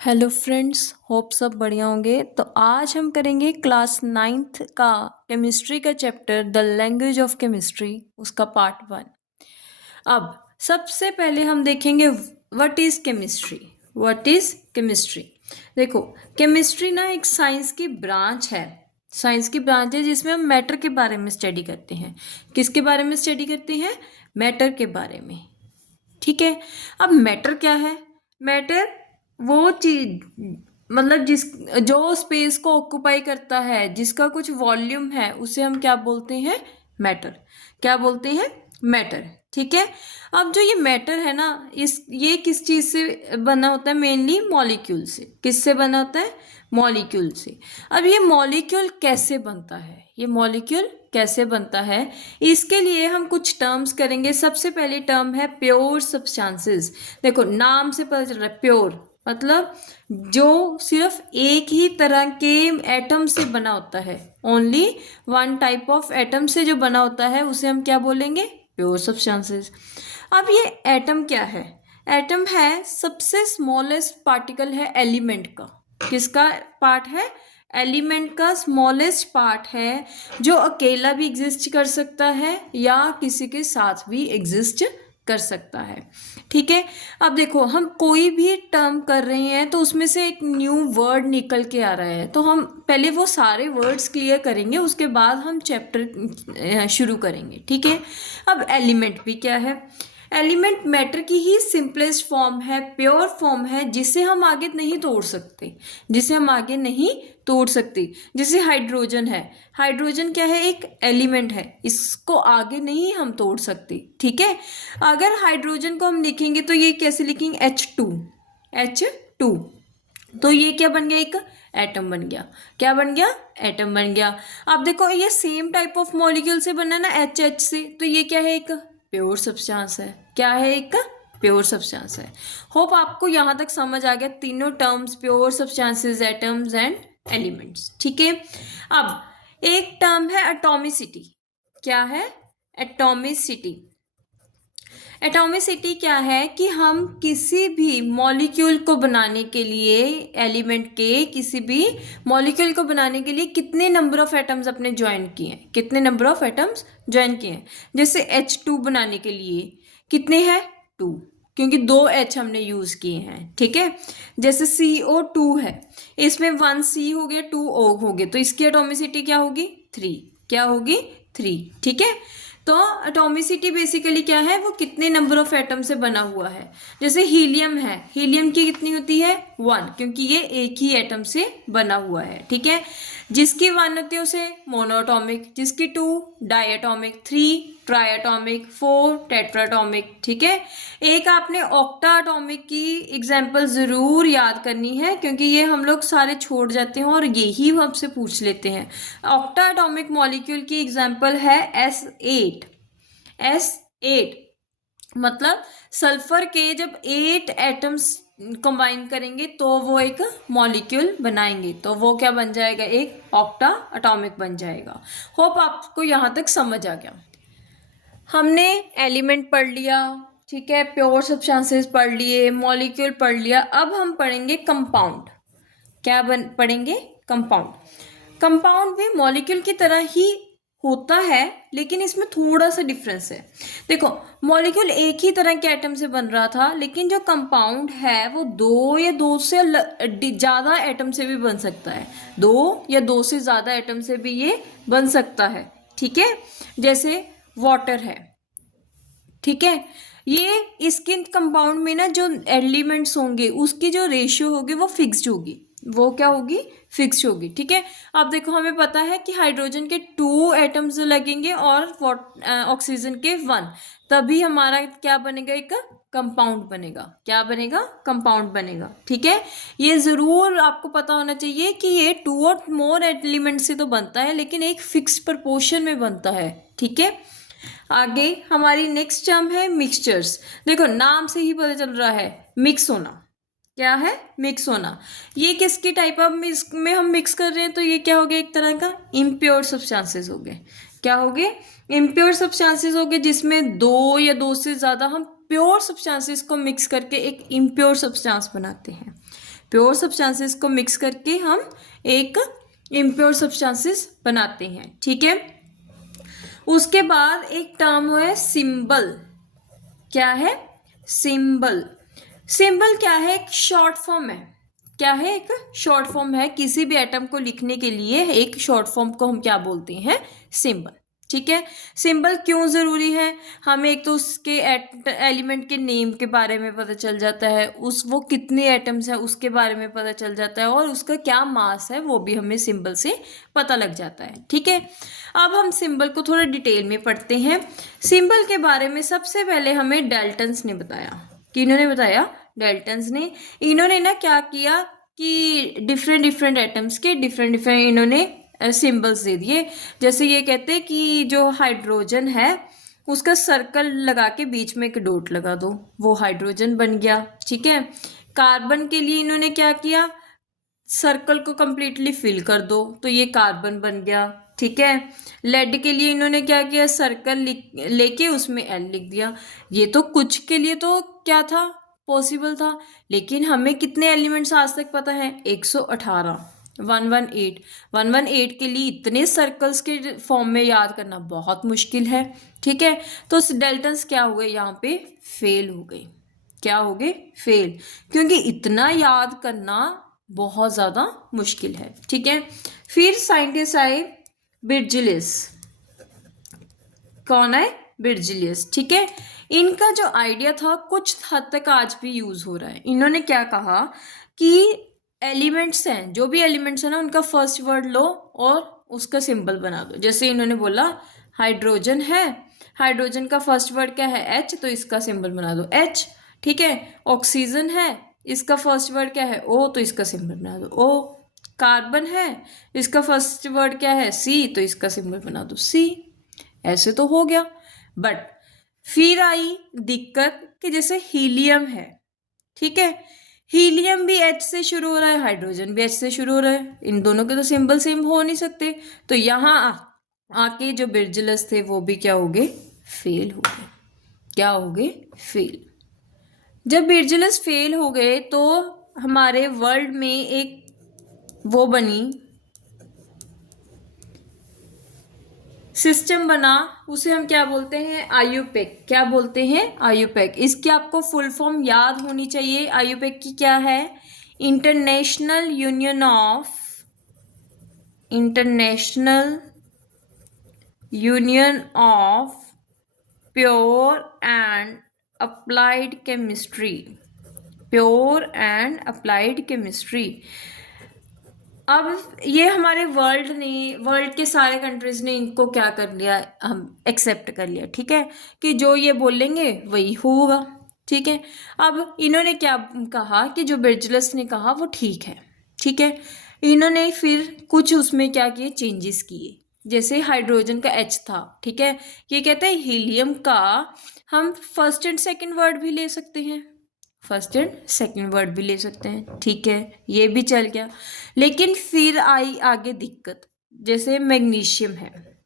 Hello friends, hope सब बढ़िया होंगे। तो आज हम करेंगे क्लास 9th का केमिस्ट्री का chapter the language of chemistry, उसका पार्ट 1। अब सबसे पहले हम देखेंगे what is chemistry. What is chemistry? देखो, केमिस्ट्री ना एक साइंस की ब्रांच है। साइंस की ब्रांच है जिसमें हम मैटर के बारे में स्टडी करते हैं। किसके बारे में स्टडी करते हैं? मैटर के बारे में। ठीक है। अब मैटर क्या है? मैटर वो चीज, मतलब जिस जो स्पेस को ऑक्यूपाई करता है, जिसका कुछ वॉल्यूम है, उसे हम क्या बोलते हैं? मैटर। क्या बोलते हैं? मैटर। ठीक है। अब जो ये मैटर है ना, ये किस चीज से बना होता है? मेनली मॉलिक्यूल से। किससे बना होता है? मॉलिक्यूल से। अब ये मॉलिक्यूल कैसे बनता है? ये मॉलिक्यूल कैसे बनता है, इसके लिए हम कुछ टर्म्स करेंगे। सबसे पहली टर्म है प्योर सब्सटेंसेस। देखो, नाम से पता चल रहा है प्योर मतलब जो सिर्फ एक ही तरह के एटम से बना होता है। Only one type of atom से जो बना होता है उसे हम क्या बोलेंगे? Pure substances. अब ये एटम क्या है? एटम है सबसे स्मॉलेस्ट पार्टिकल है एलिमेंट का। किसका पार्ट है? एलिमेंट का स्मॉलेस्ट पार्ट है, जो अकेला भी एग्जिस्ट कर सकता है या किसी के साथ भी एग्जिस्ट कर सकता है। ठीक है। अब देखो, हम कोई भी टर्म कर रहे हैं तो उसमें से एक न्यू वर्ड निकल के आ रहा है, तो हम पहले वो सारे वर्ड्स क्लियर करेंगे, उसके बाद हम चैप्टर शुरू करेंगे। ठीक है। अब एलिमेंट भी क्या है? एलिमेंट मैटर की ही सिंपलेस्ट फॉर्म है, प्योर फॉर्म है, जिसे हम आगे नहीं तोड़ सकते। जिसे हम आगे नहीं तोड़ सकते। जैसे हाइड्रोजन है। हाइड्रोजन क्या है? एक एलिमेंट है, इसको आगे नहीं हम तोड़ सकते। ठीक है। अगर हाइड्रोजन को हम लिखेंगे तो ये कैसे लिखेंगे? H2। H2। तो ये क्या बन गया? एक एटम बन गया। क्या बन गया? एटम बन गया। अब देखो, ये सेम टाइप ऑफ मॉलिक्यूल से बना ना, HH से, तो ये क्या है? एक प्योर सब्सटेंस है। क्या है? एक प्योर सब्सटेंस है। होप आपको यहाँ तक समझ आ गया तीनों terms, pure substances, atoms and elements. ठीक है। अब एक टर्म है एटॉमिसिटी। क्या है? एटॉमिसिटी। एटॉमिसिटी क्या है कि हम किसी भी मॉलिक्यूल को बनाने के लिए, एलिमेंट के किसी भी मॉलिक्यूल को बनाने के लिए कितने नंबर ऑफ एटम्स अपने ज्वाइन किए हैं। कितने नंबर ऑफ एटम्स ज्वाइन किए हैं? जैसे H2 बनाने के लिए कितने हैं? 2, क्योंकि 2 H हमने यूज किए हैं। ठीक है। जैसे CO2 है, इसमें 1 C हो गया, 2 O हो गए, तो इसकी एटॉमिसिटी क्या होगी? 3। क्या होगी? 3। ठीक है। तो एटॉमिसिटी बेसिकली क्या है? वो कितने नंबर ऑफ एटम से बना हुआ है। जैसे हीलियम है, हीलियम की कितनी होती है? 1, क्योंकि ये एक ही एटम से बना हुआ है। ठीक है। जिसकी 1 होती है उसे मोनोएटॉमिक, जिसकी 2 डायएटॉमिक, 3 ट्राइएटॉमिक, 4 टेट्राटॉमिक। ठीक है। एक आपने ऑक्टा एटॉमिक की एग्जाम्पल जरूर याद करनी है, क्योंकि ये हम लोग सारे छोड़ जाते हैं और यही हमसे पूछ लेते हैं। ऑक्टा एटॉमिक मॉलिक्यूल की एग्जाम्पल है S8। S8 मतलब सल्फर के जब 8 एटम्स कंबाइन करेंगे तो वो एक मॉलिक्यूल बनाएंगे, तो वो क्या बन जाएगा? एक ऑक्टा एटॉमिक बन जाएगा। होप आपको यहाँ तक समझ आ गया। हमने एलिमेंट पढ़ लिया। ठीक है। प्योर सब्सटेंसेस पढ़ लिए, मॉलिक्यूल पढ़ लिया। अब हम पढ़ेंगे कंपाउंड। क्या पढ़ेंगे? कंपाउंड। कंपाउंड भी मॉलिक्यूल की तरह ही होता है, लेकिन इसमें थोड़ा सा डिफरेंस है। देखो, मॉलिक्यूल एक ही तरह के एटम से बन रहा था, लेकिन जो कंपाउंड है वो 2 या 2 से ज़्यादा एटम से भी बन सकता है। 2 या 2 से ज़्यादा एटम से भी ये बन सकता है। ठीक है। जैसे वाटर है। ठीक है। ये इसके कंपाउंड में ना जो एलिमेंट्स होंगे उसकी जो रेशियो होगी वो फिक्स्ड होगी। वो क्या होगी? फिक्स्ड होगी। ठीक है। अब देखो, हमें पता है कि हाइड्रोजन के 2 एटम्स लगेंगे और ऑक्सीजन के 1, तभी हमारा क्या बनेगा? एक कंपाउंड बनेगा। क्या बनेगा? कंपाउंड बनेगा। ठीक है। ये जरूर आपको पता होना चाहिए कि ये 2 और मोर एलिमेंट से तो बनता है, लेकिन एक फिक्स्ड प्रपोर्शन में बनता है। ठीक है। आगे हमारी नेक्स्ट टर्म है मिक्सचर्स। देखो, नाम से ही पता चल रहा है मिक्स होना। क्या है? मिक्स होना। ये किसकी टाइप ऑफ मिक्स में हम मिक्स कर रहे हैं? तो ये क्या हो गया? एक तरह का इम्प्योर सब्सटेंसेस हो गए। क्या हो गए? इम्प्योर सब्सटेंसेस हो गए, जिसमें 2 या 2 से ज़्यादा हम प्योर सब्सटेंसेस को मिक्स करके एक इम्प्योर सब्सटेंस बनाते हैं। प्योर सब्सटेंसेस को मिक्स करके हम एक इम्प्योर सब्सटेंसेस बनाते हैं, ठीक है। उसके बाद एक टर्म है सिंबल। क्या है? सिंबल। सिंबल क्या है? एक शॉर्ट फॉर्म है। क्या है? एक शॉर्ट फॉर्म है। किसी भी एटम को लिखने के लिए एक शॉर्ट फॉर्म को हम क्या बोलते हैं? सिंबल, ठीक है। सिंबल क्यों ज़रूरी है? हमें एक तो उसके एलिमेंट के नेम के बारे में पता चल जाता है, वो कितने एटम्स हैं उसके बारे में पता चल जाता है, और उसका क्या मास है वो भी हमें सिंबल से पता लग जाता है, ठीक है। अब हम सिंबल को थोड़ा डिटेल में पढ़ते हैं। सिंबल के बारे में सबसे पहले हमें डाल्टन्स ने बताया। किन्होंने बताया? डाल्टन्स ने। इन्होंने ना क्या किया कि डिफरेंट डिफरेंट एटम्स के डिफरेंट डिफरेंट इन्होंने सिंबल्स दे दिए। जैसे ये कहते हैं कि जो हाइड्रोजन है उसका सर्कल लगा के बीच में एक डॉट लगा दो, वो हाइड्रोजन बन गया, ठीक है। कार्बन के लिए इन्होंने क्या किया? सर्कल को कंप्लीटली फिल कर दो, तो ये कार्बन बन गया, ठीक है। लेड के लिए इन्होंने क्या किया? सर्कल लेके उसमें एल लिख दिया। ये तो कुछ के लिए तो क्या था? पॉसिबल था, लेकिन हमें कितने एलिमेंट्स आज तक पता है? 118, 118। 118 के लिए इतने सर्कल्स के फॉर्म में याद करना बहुत मुश्किल है, ठीक है। तो डेल्टन्स क्या हो गए? यहाँ पे फेल हो गए। क्या हो गए? फेल, क्योंकि इतना याद करना बहुत ज़्यादा मुश्किल है, ठीक है। फिर साइंटिस्ट आए बिर्जिलियस। कौन है? बिर्जिलियस, ठीक है। इनका जो आइडिया था कुछ हद तक आज भी यूज़ हो रहा है। इन्होंने क्या कहा कि एलिमेंट्स हैं, जो भी एलिमेंट्स हैं ना, उनका फर्स्ट वर्ड लो और उसका सिंबल बना दो। जैसे इन्होंने बोला हाइड्रोजन है, हाइड्रोजन का फर्स्ट वर्ड क्या है? एच, तो इसका सिंबल बना दो एच, ठीक है। ऑक्सीजन है, इसका फर्स्ट वर्ड क्या है? ओ, तो इसका सिंबल बना दो ओ। कार्बन है, इसका फर्स्ट वर्ड क्या है? सी, तो इसका सिंबल बना दो सी। ऐसे तो हो गया, बट फिर आई दिक्कत कि जैसे हीलियम है, ठीक है। हीलियम भी एच से शुरू हो रहा है, हाइड्रोजन भी एच से शुरू हो रहा है, इन दोनों के तो सिंबल सेम हो नहीं सकते। तो यहाँ आके जो बिर्जिलस थे वो भी क्या हो गए? फेल हो गए। क्या हो गए? फेल। जब बिर्जिलस फेल हो गए तो हमारे वर्ल्ड में एक वो बनी, सिस्टम बना, उसे हम क्या बोलते हैं? आईयूपैक। क्या बोलते हैं? आईयूपैक। इसकी आपको फुल फॉर्म याद होनी चाहिए। आईयूपैक की क्या है? International union of pure and applied chemistry. Pure and applied chemistry. अब ये हमारे वर्ल्ड के सारे कंट्रीज ने इनको क्या कर लिया? हम एक्सेप्ट कर लिया, ठीक है, कि जो ये बोलेंगे वही होगा, ठीक है। अब इन्होंने क्या कहा कि जो बिर्जिलस ने कहा वो ठीक है, ठीक है। इन्होंने फिर कुछ उसमें क्या किए? चेंजेस किए। जैसे हाइड्रोजन का एच था, ठीक है, ये कहते हैं हीलियम का हम फर्स्ट एंड सेकंड वर्ड भी ले सकते हैं, फर्स्ट एंड सेकंड वर्ड भी ले सकते हैं, ठीक है, ये भी चल गया। लेकिन फिर आई आगे दिक्कत, जैसे मैग्नीशियम है,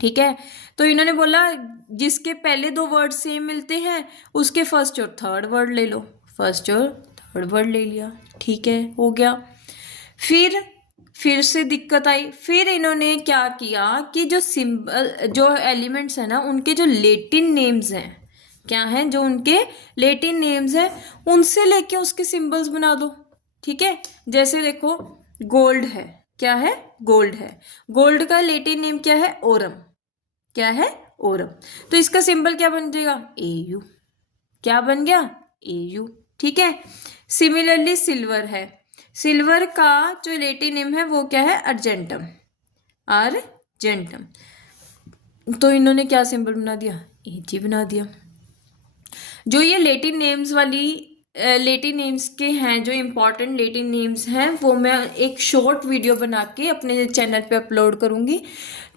ठीक है। तो इन्होंने बोला जिसके पहले दो वर्ड सेम मिलते हैं उसके फर्स्ट और थर्ड वर्ड ले लो, फर्स्ट और थर्ड वर्ड ले लिया, ठीक है, हो गया। फिर से दिक्कत आई। फिर इन्होंने क्या किया कि जो सिंबल जो एलिमेंट्स हैं ना उनके जो लेटिन नेम्स हैं, क्या हैं? जो उनके लेटिन नेम्स हैं उनसे लेके उसके सिंबल्स बना दो, ठीक है। जैसे देखो गोल्ड है, क्या है? गोल्ड है। गोल्ड का लेटिन नेम क्या है? ओरम। क्या है? ओरम। तो इसका सिंबल क्या बन जाएगा? AU। क्या बन गया? AU, ठीक है। सिमिलरली सिल्वर है, सिल्वर का जो लेटिन नेम है वो क्या है? अर्जेंटम। अर्जेंटम। तो इन्होंने क्या सिंबल बना दिया? AG बना दिया। जो ये लेटिन नेम्स लेटिन नेम्स के हैं, जो इम्पॉर्टेंट लेटिन नेम्स हैं वो मैं एक शॉर्ट वीडियो बना के अपने चैनल पे अपलोड करूँगी,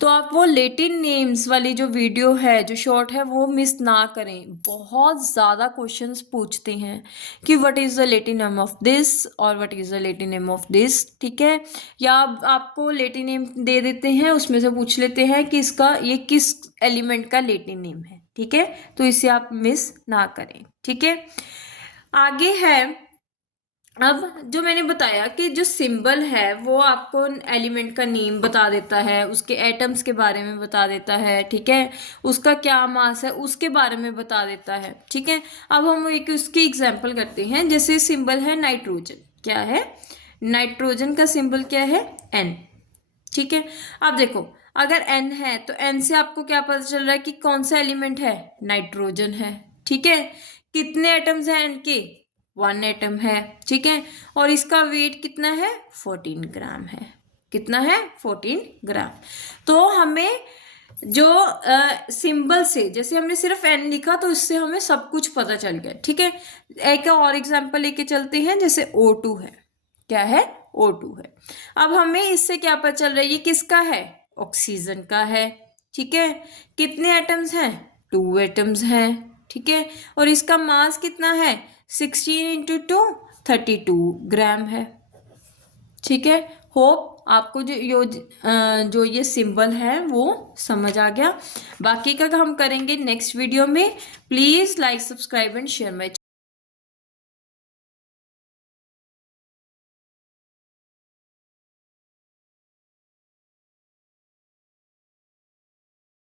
तो आप वो लेटिन नेम्स वाली जो वीडियो है, जो शॉर्ट है, वो मिस ना करें। बहुत ज़्यादा क्वेश्चंस पूछते हैं कि what is the Latin name of this और what is the Latin name of this, ठीक है। या आपको लेटिन नेम दे देते हैं, उसमें से पूछ लेते हैं कि इसका ये किस एलिमेंट का लेटिन नेम है, ठीक है। तो इसे आप मिस ना करें, ठीक है। आगे है अब जो मैंने बताया कि जो सिंबल है वो आपको एलिमेंट का नेम बता देता है, उसके एटम्स के बारे में बता देता है, ठीक है, उसका क्या मास है उसके बारे में बता देता है, ठीक है। अब हम एक उसकी एग्जांपल करते हैं। जैसे सिंबल है नाइट्रोजन, क्या है, नाइट्रोजन का सिंबल क्या है, N, ठीक है। अब देखो अगर N है तो N से आपको क्या पता चल रहा है कि कौन सा एलिमेंट है, नाइट्रोजन है, ठीक है। कितने एटम्स हैं N के, 1 एटम है, ठीक है। और इसका वेट कितना है, 14 ग्राम है, कितना है, 14 ग्राम। तो हमें जो सिंबल से, जैसे हमने सिर्फ N लिखा तो इससे हमें सब कुछ पता चल गया, ठीक है। एक और एग्जांपल लेके चलते हैं। जैसे O2 है, क्या है, O2 है। अब हमें इससे क्या पता चल रहा है, ये किसका है, ऑक्सीजन का है, ठीक है। कितने एटम्स हैं, 2 एटम्स हैं, ठीक है। और इसका मास कितना है, 16 इंटू 2 32 ग्राम है, ठीक है। होप आपको जो ये सिंबल है वो समझ आ गया। बाकी का हम करेंगे नेक्स्ट वीडियो में। Please like, subscribe and share my